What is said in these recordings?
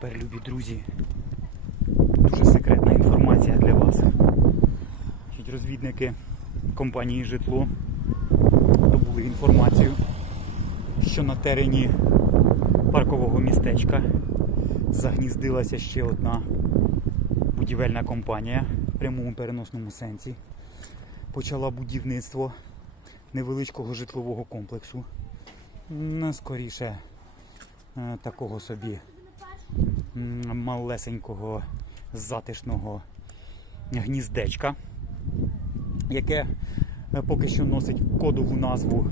тепер, любі друзі, дуже секретна інформація для вас. Розвідники компанії Житло добули інформацію, що на терені паркового містечка загніздилася ще одна будівельна компанія в прямому переносному сенсі. Почала будівництво невеличкого житлового комплексу. Скоріше е, такого собі малесенького затишного гніздечка, яке е, поки що носить кодову назву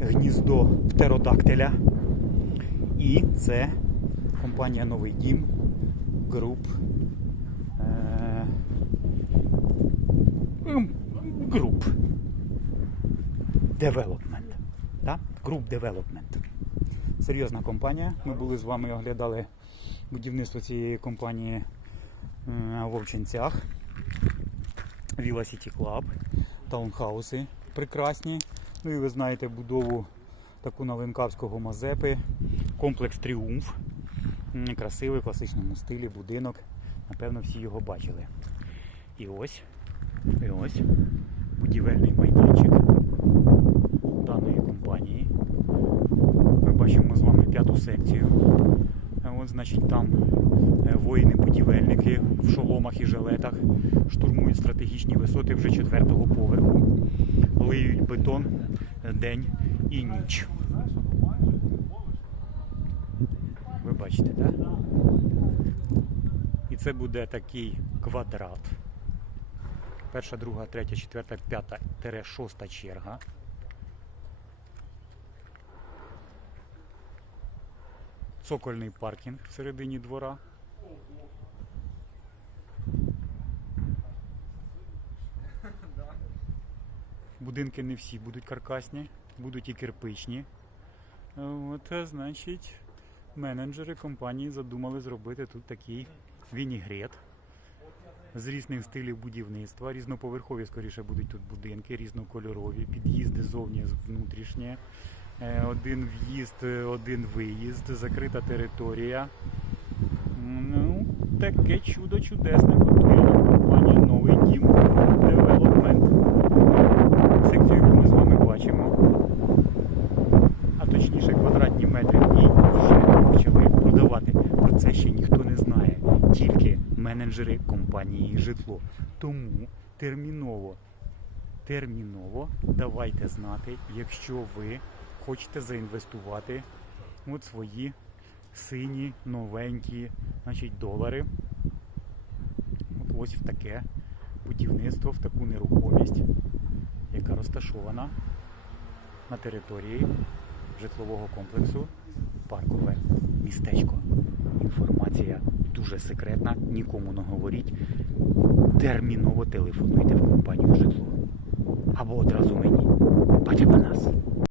гніздо птеродактиля. І це компанія Новий Дім Груп. е, м, Груп Development. Серйозна компанія. Ми були з вами і оглядали будівництво цієї компанії е, в Овчинцях. Villa City Club, таунхауси прекрасні. Ну і ви знаєте будову таку на Ленкавського Мазепи, комплекс Тріумф. Красивий в класичному стилі будинок. Напевно, всі його бачили. І ось, і ось будівельний майданчик даної компанії. Ми бачимо з вами п'яту секцію. От, значить, там е, воїни-будівельники в шоломах і жилетах штурмують стратегічні висоти вже четвертого поверху. Лиють бетон е, день і ніч. Ви бачите, так? Да? І це буде такий квадрат. Перша, друга, третя, четверта, п'ята, тере шоста черга. Цокольний паркінг всередині двора. Будинки не всі будуть каркасні, будуть і кирпичні. Е, От, значить, менеджери компанії задумали зробити тут такий вінігрет з різних стилів будівництва. Різноповерхові, скоріше, будуть тут будинки, різнокольорові, під'їзди зовні, внутрішнє. Е, Один в'їзд, е, один виїзд, закрита територія. Ну, таке чудо чудесне готує нам компанія Новий Дім Девелопмент. Секцію, яку ми з вами бачимо, а точніше квадратні метри, і вже почали продавати. Про це ще ніхто не знає, тільки менеджери компанії житло. Тому терміново, терміново давайте знати, якщо ви хочете заінвестувати от свої сині, новенькі значить, долари. От ось в таке будівництво, в таку нерухомість, яка розташована на території житлового комплексу Паркове містечко. Інформація дуже секретна, нікому не говоріть. Терміново телефонуйте в компанію житло. Або одразу мені. Бачите нас.